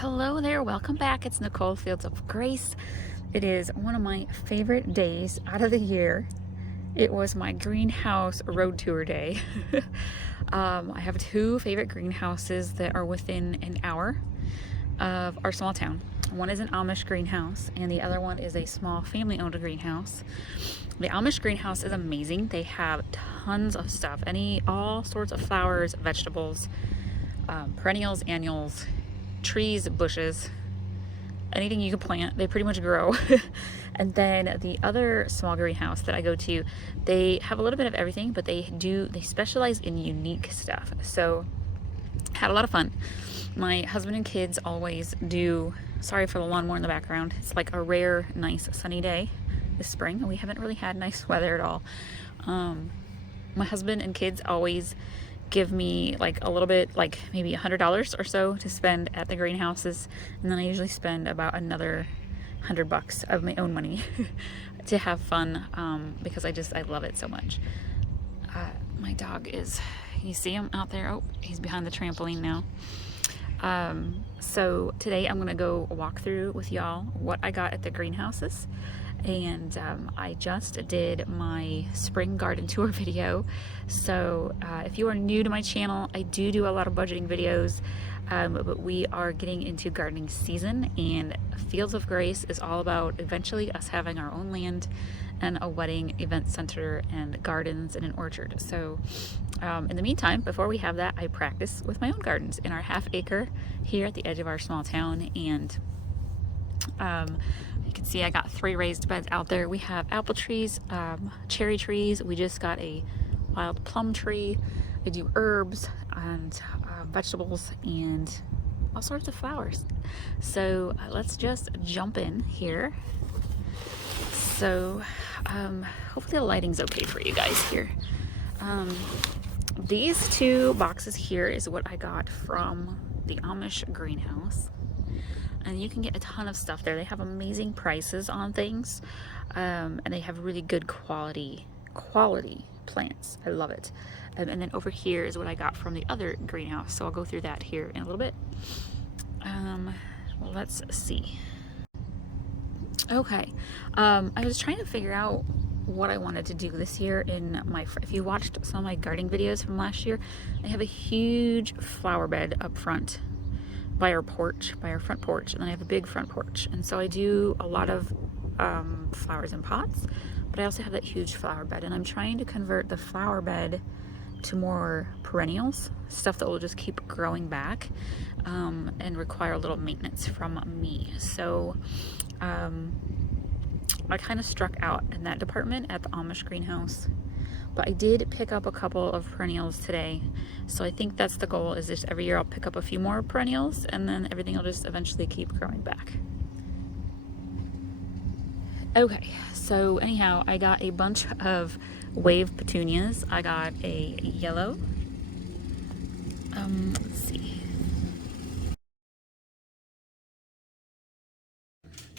Hello there, welcome back. It's Nicole Fields of Grace. It is one of my favorite days out of the year. It was my greenhouse road tour day. I have two favorite greenhouses that are within an hour of our small town. One is an Amish greenhouse and the other one is a small family-owned greenhouse. The Amish greenhouse is amazing. They have tons of stuff, all sorts of flowers, vegetables, perennials, annuals, trees, bushes, anything you can plant, they pretty much grow. And then the other small greenhouse that I go to, they have a little bit of everything, but they specialize in unique stuff. So had a lot of fun. My husband and kids always do, sorry for the lawnmower in the background, it's like a rare nice sunny day this spring. We haven't really had nice weather at all. My husband and kids always give me like a little bit, like maybe $100 or so to spend at the greenhouses, and then I usually spend about another $100 of my own money to have fun, because I love it so much. My dog is, you see him out there? Oh, he's behind the trampoline now. So today I'm gonna go walk through with y'all what I got at the greenhouses. And I just did my spring garden tour video. So if you are new to my channel, I do a lot of budgeting videos, but we are getting into gardening season, and Fields of Grace is all about eventually us having our own land and a wedding event center and gardens and an orchard. So in the meantime, before we have that, I practice with my own gardens in our half-acre here at the edge of our small town. And you can see I got 3 raised beds out there. We have apple trees, cherry trees. We just got a wild plum tree. I do herbs and vegetables and all sorts of flowers. So let's just jump in here. So hopefully the lighting's okay for you guys here. These 2 boxes here is what I got from the Amish greenhouse. And you can get a ton of stuff there. They have amazing prices on things, and they have really good quality plants. I love it. And then over here is what I got from the other greenhouse, so I'll go through that here in a little bit. Let's see. Okay, I was trying to figure out what I wanted to do this year in my, if you watched some of my gardening videos from last year, I have a huge flower bed up front by our front porch, and then I have a big front porch, and so I do a lot of flowers in pots, but I also have that huge flower bed, and I'm trying to convert the flower bed to more perennials, stuff that will just keep growing back, and require a little maintenance from me. So I kind of struck out in that department at the Amish greenhouse. But I did pick up a couple of perennials today. So I think that's the goal, is just every year I'll pick up a few more perennials, and then everything will just eventually keep growing back. Okay, so anyhow, I got a bunch of wave petunias. I got a yellow. Let's see.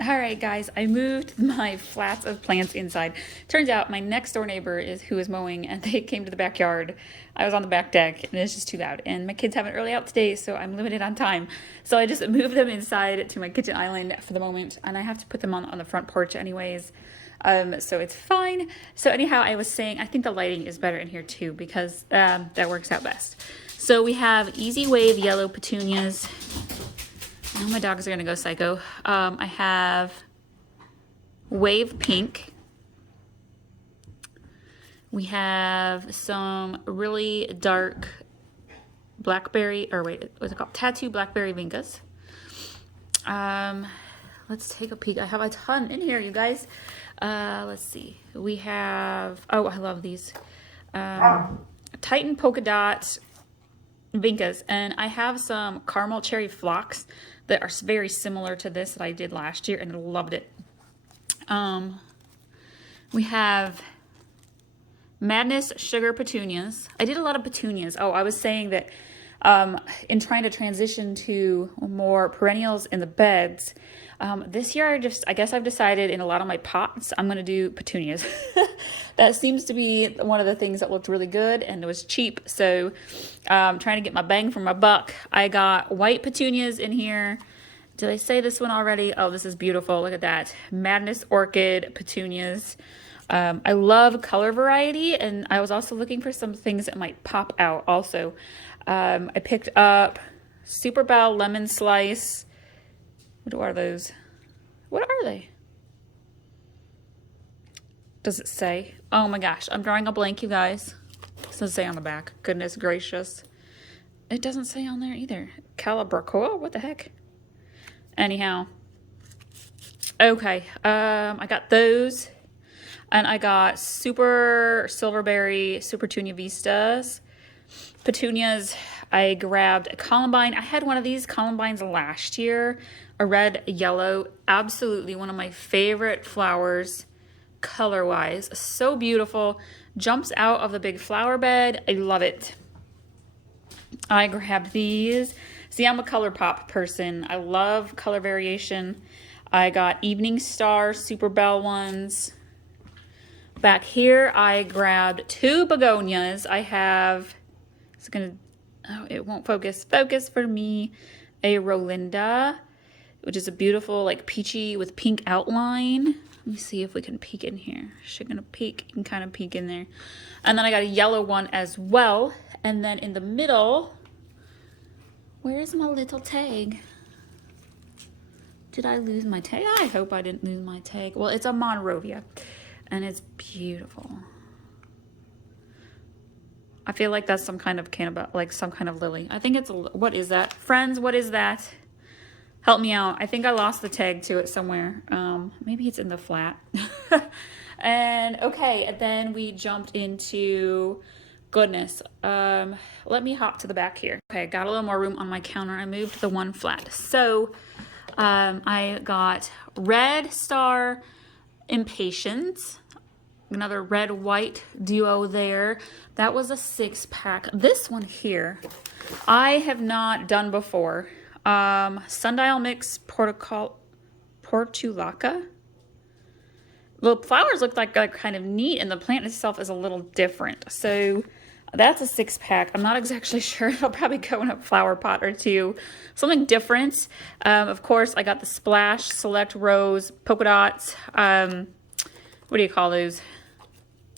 Alright guys, I moved my flats of plants inside. Turns out my next door neighbor is who is mowing, and they came to the backyard. I was on the back deck and it's just too loud, and my kids have an early out today, so I'm limited on time. So I just moved them inside to my kitchen island for the moment, and I have to put them on the front porch anyways. So it's fine. So anyhow, I was saying I think the lighting is better in here too, because that works out best. So we have Easy Wave yellow petunias. Now my dogs are gonna go psycho. I have Wave Pink. We have some really dark blackberry, or wait, what's it called? Tattoo blackberry vincas. Let's take a peek. I have a ton in here, you guys. Let's see. We have, oh, I love these. Titan polka dot vincas, and I have some caramel cherry phlox that are very similar to this that I did last year, and I loved it. We have Madness Sugar Petunias. I did a lot of petunias. Oh, I was saying that in trying to transition to more perennials in the beds, this year I guess I've decided in a lot of my pots I'm going to do petunias. That seems to be one of the things that looked really good and it was cheap. So trying to get my bang for my buck. I got white petunias in here. Did I say this one already? Oh, this is beautiful. Look at that. Madness Orchid Petunias. I love color variety, and I was also looking for some things that might pop out also. I picked up Super Bell Lemon Slice. What are those? What are they? Does it say? Oh my gosh, I'm drawing a blank, you guys. It doesn't say on the back. Goodness gracious. It doesn't say on there either. Calabracoa? What the heck? Anyhow. Okay, I got those. And I got Super Silverberry, Super Petunia Vistas. Petunias, I grabbed a Columbine. I had one of these Columbines last year. A red, yellow. Absolutely one of my favorite flowers color-wise. So beautiful. Jumps out of the big flower bed. I love it. I grabbed these. See, I'm a color pop person. I love color variation. I got Evening Star Super Bell ones. Back here, I grabbed 2 begonias. I have, it's gonna, oh, it won't focus. Focus for me. A Rolinda, which is a beautiful, like peachy with pink outline. Let me see if we can peek in here. She's gonna peek, you can kind of peek in there. And then I got a yellow one as well. And then in the middle, where's my little tag? Did I lose my tag? I hope I didn't lose my tag. Well, it's a Monrovia, and it's beautiful. I feel like that's some kind of like some kind of lily. I think it's a, what is that? Friends, what is that? Help me out. I think I lost the tag to it somewhere. Maybe it's in the flat. And okay, and then we jumped into, goodness, let me hop to the back here. Okay, got a little more room on my counter. I moved the one flat. So I got Red Star Impatiens, another red-white duo there. That was a 6-pack. This one here, I have not done before. Sundial Mix Portulaca. The flowers look like kind of neat, and the plant itself is a little different. So that's a 6-pack. I'm not exactly sure. It'll probably go in a flower pot or two. Something different. Of course, I got the Splash Select Rose Polka Dots. What do you call those?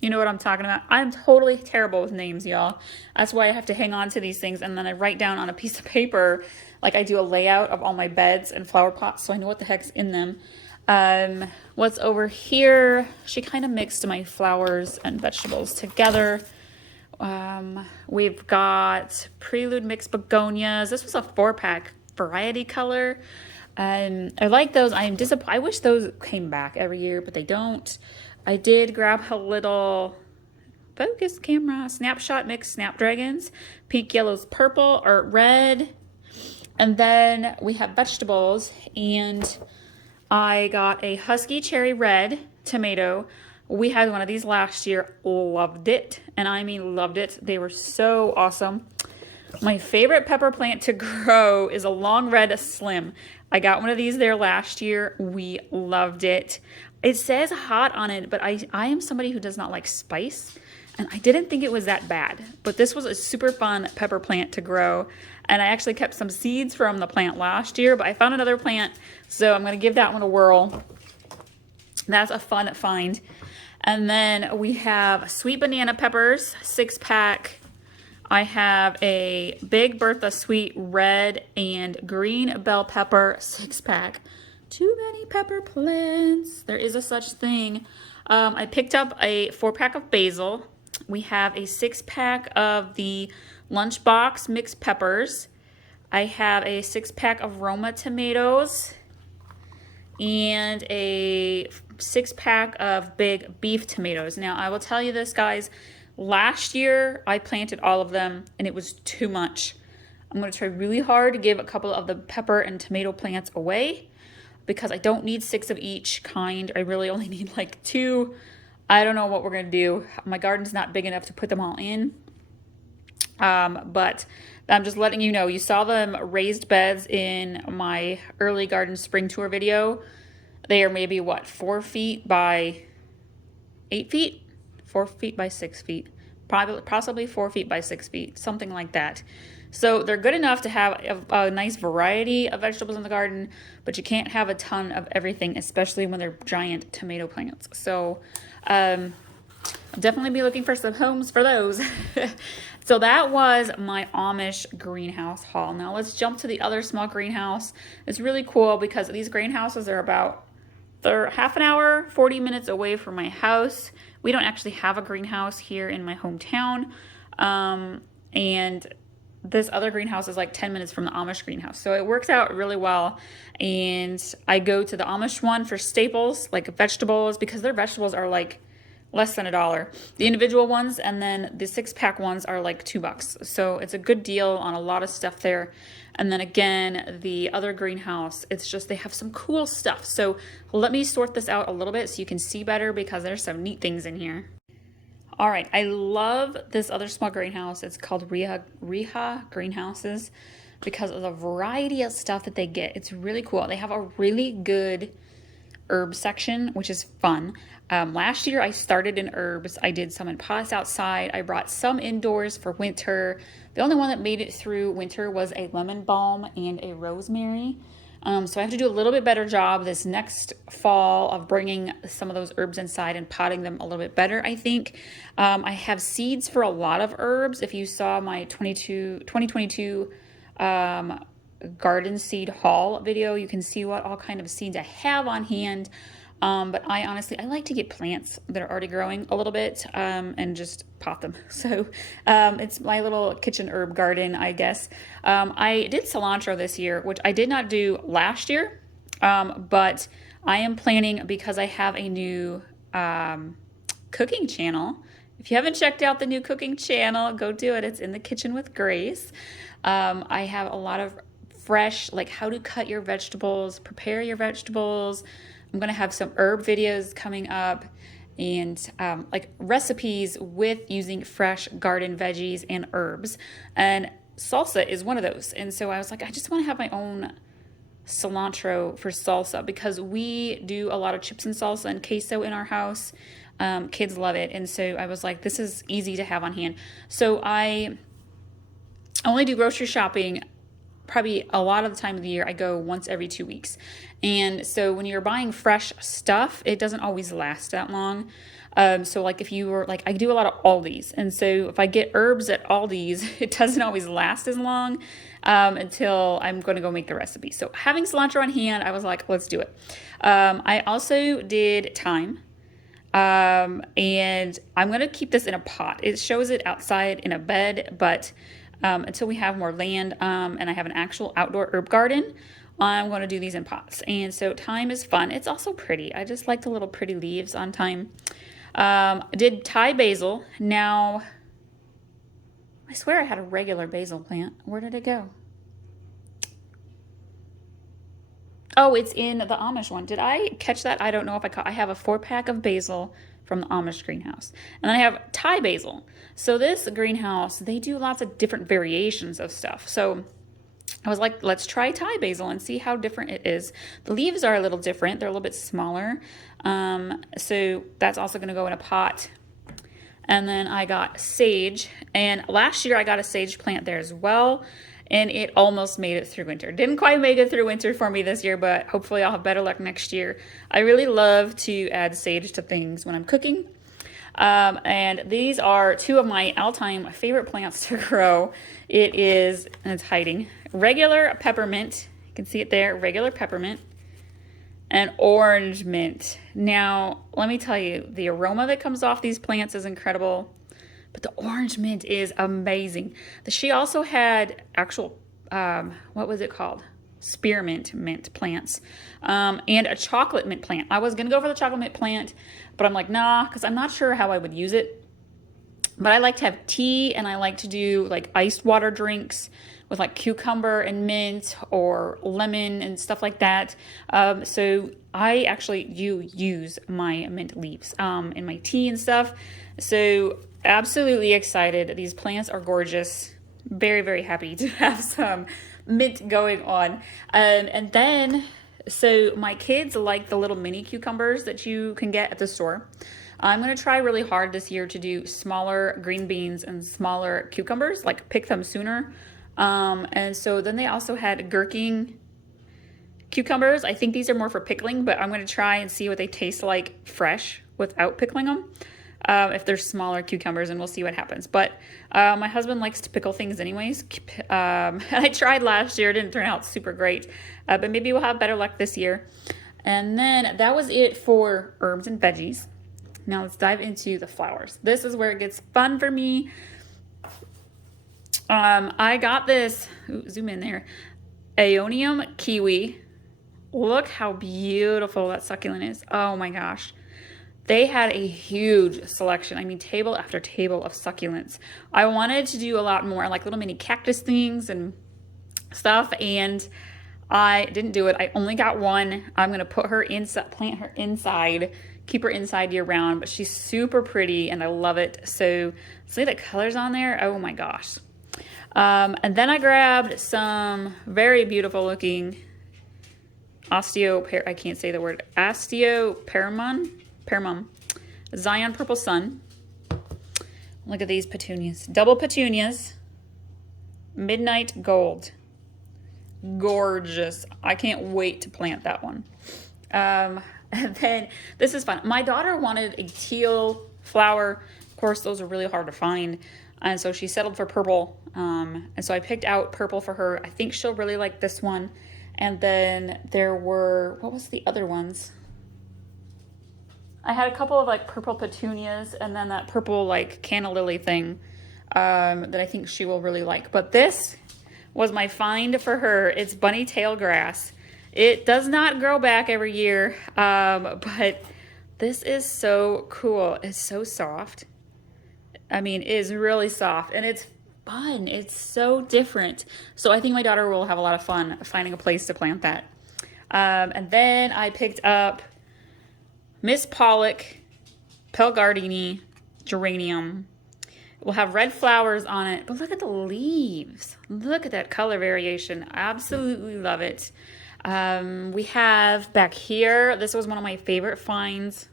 You know what I'm talking about. I'm totally terrible with names, y'all. That's why I have to hang on to these things, and then I write down on a piece of paper, like I do a layout of all my beds and flower pots, so I know what the heck's in them. What's over here? She kind of mixed my flowers and vegetables together. We've got Prelude Mixed Begonias. This was a 4-pack variety color. I like those. I wish those came back every year, but they don't. I did grab a little focus camera snapshot mix snapdragons, pink, yellows, purple, or red. And then we have vegetables, and I got a Husky cherry red tomato. We had one of these last year, loved it, and I mean loved it. They were so awesome. My favorite pepper plant to grow is a long red slim. I got one of these there last year. We loved it. It says hot on it, but I am somebody who does not like spice, and I didn't think it was that bad. But this was a super fun pepper plant to grow, and I actually kept some seeds from the plant last year, but I found another plant, so I'm going to give that one a whirl. That's a fun find. And then we have sweet banana peppers, 6-pack. I have a Big Bertha sweet red and green bell pepper, 6-pack. Too many pepper plants. There is a such thing. I picked up a 4-pack of basil. We have a 6-pack of the Lunchbox mixed peppers. I have a 6-pack of Roma tomatoes and a 6-pack of big beef tomatoes. Now, I will tell you this, guys. Last year, I planted all of them, and it was too much. I'm going to try really hard to give a couple of the pepper and tomato plants away, because I don't need 6 of each kind. I really only need like 2. I don't know what we're going to do. My garden's not big enough to put them all in. But I'm just letting you know. You saw them raised beds in my early garden spring tour video. They are maybe, what, 4 feet by 8 feet? 4 feet by 6 feet. probably possibly 4 feet by 6 feet, something like that. So they're good enough to have a nice variety of vegetables in the garden, but you can't have a ton of everything, especially when they're giant tomato plants. So I'll definitely be looking for some homes for those. So that was my Amish greenhouse haul. Now let's jump to the other small greenhouse. It's really cool because these greenhouses are they're half an hour, 40 minutes away from my house. We don't actually have a greenhouse here in my hometown. And this other greenhouse is like 10 minutes from the Amish greenhouse. So it works out really well. And I go to the Amish one for staples, like vegetables, because their vegetables are like less than $1. The individual ones, and then the 6-pack ones are like $2. So it's a good deal on a lot of stuff there. And then again, the other greenhouse, it's just they have some cool stuff. So let me sort this out a little bit so you can see better, because there's some neat things in here. All right, I love this other small greenhouse. It's called Riha Greenhouses because of the variety of stuff that they get. It's really cool. They have a really good herb section, which is fun. Last year I started in herbs. I did some in pots outside. I brought some indoors for winter. The only one that made it through winter was a lemon balm and a rosemary. So I have to do a little bit better job this next fall of bringing some of those herbs inside and potting them a little bit better, I think. I have seeds for a lot of herbs. If you saw my 2022 garden seed haul video, you can see what all kind of seeds I have on hand. But I like to get plants that are already growing a little bit and just pot them. So it's my little kitchen herb garden, I guess. I did cilantro this year, which I did not do last year, but I am planning, because I have a new cooking channel. If you haven't checked out the new cooking channel, go do it. It's In the Kitchen with Grace. I have a lot of fresh, like how to cut your vegetables, prepare your vegetables. I'm going to have some herb videos coming up, and like recipes with using fresh garden veggies and herbs. And salsa is one of those. And so I was like, I just want to have my own cilantro for salsa, because we do a lot of chips and salsa and queso in our house. Kids love it. And so I was like, this is easy to have on hand. So I only do grocery shopping probably a lot of the time of the year. I go once every 2 weeks. And so when you're buying fresh stuff, it doesn't always last that long. So like if you were like, I do a lot of Aldi's. And so if I get herbs at Aldi's, it doesn't always last as long until I'm going to go make the recipe. So having cilantro on hand, I was like, let's do it. I also did thyme. And I'm going to keep this in a pot. It shows it outside in a bed, but until we have more land and I have an actual outdoor herb garden, I'm going to do these in pots. And so thyme is fun. It's also pretty. I just like the little pretty leaves on thyme. I did Thai basil. Now, I swear I had a regular basil plant. Where did it go? Oh, it's in the Amish one. Did I catch that? I don't know if I have a 4-pack of basil from the Amish greenhouse. And then I have Thai basil. So this greenhouse, they do lots of different variations of stuff. So I was like, let's try Thai basil and see how different it is. The leaves are a little different. They're a little bit smaller. So that's also going to go in a pot. And then I got sage. And last year I got a sage plant there as well. And it almost made it through winter. Didn't quite make it through winter for me this year, but hopefully I'll have better luck next year. I really love to add sage to things when I'm cooking. And these are two of my all-time favorite plants to grow. It is, and it's hiding, regular peppermint. You can see it there, regular peppermint, and orange mint. Now, let me tell you, the aroma that comes off these plants is incredible. But the orange mint is amazing. She also had actual, what was it called? Spearmint mint plants, and a chocolate mint plant. I was going to go for the chocolate mint plant, but I'm like, nah, because I'm not sure how I would use it. But I like to have tea, and I like to do like iced water drinks with like cucumber and mint or lemon and stuff like that. So I actually use my mint leaves in my tea and stuff. So absolutely excited. These plants are gorgeous. Very, very happy to have some mint going on. And then, so my kids like the little mini cucumbers that you can get at the store. I'm gonna try really hard this year to do smaller green beans and smaller cucumbers, like pick them sooner. And so then they also had Gherkin cucumbers. I think these are more for pickling, but I'm gonna try and see what they taste like fresh without pickling them. If they're smaller cucumbers, and we'll see what happens. But my husband likes to pickle things anyways. I tried last year, it didn't turn out super great, but maybe we'll have better luck this year. And then that was it for herbs and veggies. Now let's dive into the flowers. This is where it gets fun for me. I got this, zoom in there, Aeonium Kiwi. Look how beautiful that succulent is. Oh my gosh. They had a huge selection. I mean, table after table of succulents. I wanted to do a lot more, like little mini cactus things and stuff, and I didn't do it. I only got one. I'm gonna put her inside, plant her inside, keep her inside year round, but she's super pretty and I love it. So see the colors on there? Oh my gosh. And then I grabbed some very beautiful looking I can't say the word, Perimum, Zion Purple Sun. Look at these petunias. Double petunias. Midnight Gold. Gorgeous. I can't wait to plant that one. And then, this is fun. My daughter wanted a teal flower. Of course, those are really hard to find. And so she settled for purple. And so I picked out purple for her. I think she'll really like this one. And then there were, what was the other ones? I had a couple of like purple petunias and then that purple like canna lily thing that I think she will really like. But this was my find for her. It's bunny tail grass. It does not grow back every year, but this is so cool. It's so soft. I mean, it is really soft and it's fun. It's so different. So I think my daughter will have a lot of fun finding a place to plant that. And then I picked up Miss Pollock, Pelgardini, Geranium. It will have red flowers on it, but look at the leaves. Look at that color variation. Absolutely love it. We have back here, this was one of my favorite finds.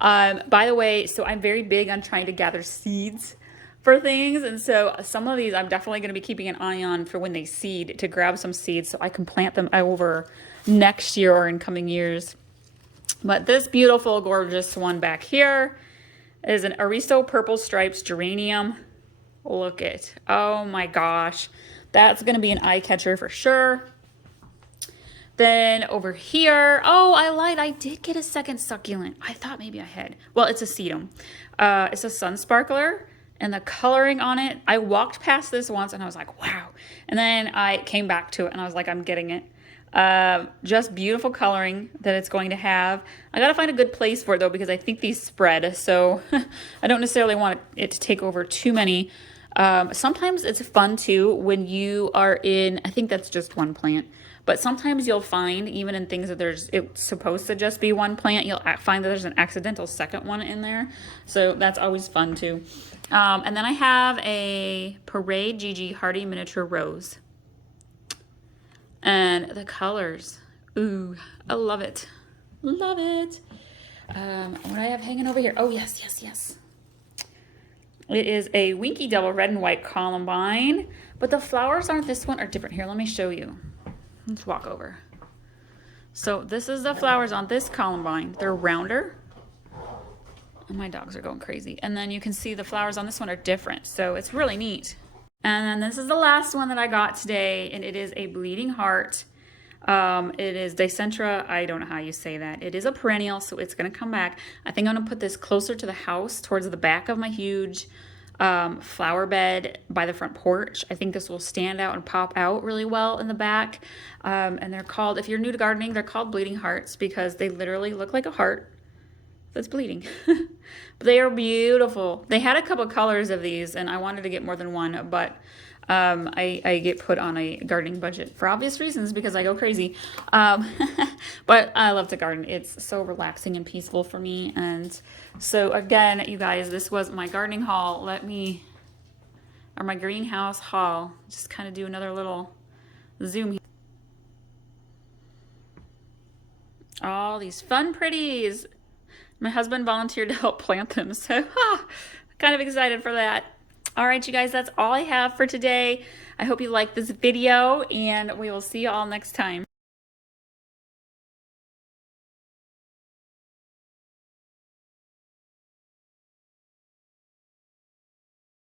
By the way, so I'm very big on trying to gather seeds for things, and so some of these I'm definitely going to be keeping an eye on for when they seed, to grab some seeds so I can plant them over next year or in coming years. But this beautiful, gorgeous one back here is an Aristo Purple Stripes Geranium. Look it. Oh my gosh. That's going to be an eye catcher for sure. Then over here, oh, I did get a second succulent. I thought maybe I had. Well, it's a sedum. It's a sun sparkler. And the coloring on it, I walked past this once and I was like, wow. And then I came back to it and I was like, I'm getting it. Just beautiful coloring that it's going to have. I gotta find a good place for it though, because I think these spread. So I don't necessarily want it to take over too many. Sometimes it's fun too when you are in, I think that's just one plant. But sometimes you'll find, even in things that it's supposed to just be one plant, you'll find that there's an accidental second one in there. So that's always fun too. And then I have a Parade Gigi Hardy Miniature Rose. And the colors, ooh, I love it. Love it. What do I have hanging over here? Oh, yes, yes, yes. It is a Winky Double Red and White Columbine. But the flowers aren't this one, are different. Here, let me show you. Let's walk over. So this is the flowers on this Columbine. They're rounder. Oh, my dogs are going crazy. And then you can see the flowers on this one are different. So it's really neat. And then this is the last one that I got today. And it is a bleeding heart. It is Dicentra. I don't know how you say that. It is a perennial, so it's going to come back. I think I'm going to put this closer to the house, towards the back of my huge flower bed by the front porch. I think this will stand out and pop out really well in the back. And they're called, if you're new to gardening, they're called bleeding hearts because they literally look like a heart that's bleeding. But they are beautiful. They had a couple colors of these and I wanted to get more than one, but I get put on a gardening budget for obvious reasons because I go crazy. But I love to garden. It's so relaxing and peaceful for me. And so again, you guys, this was my gardening haul. Or my greenhouse haul. Just kind of do another little zoom here. All these fun pretties. My husband volunteered to help plant them, so kind of excited for that. All right, you guys, that's all I have for today. I hope you liked this video, and we will see you all next time.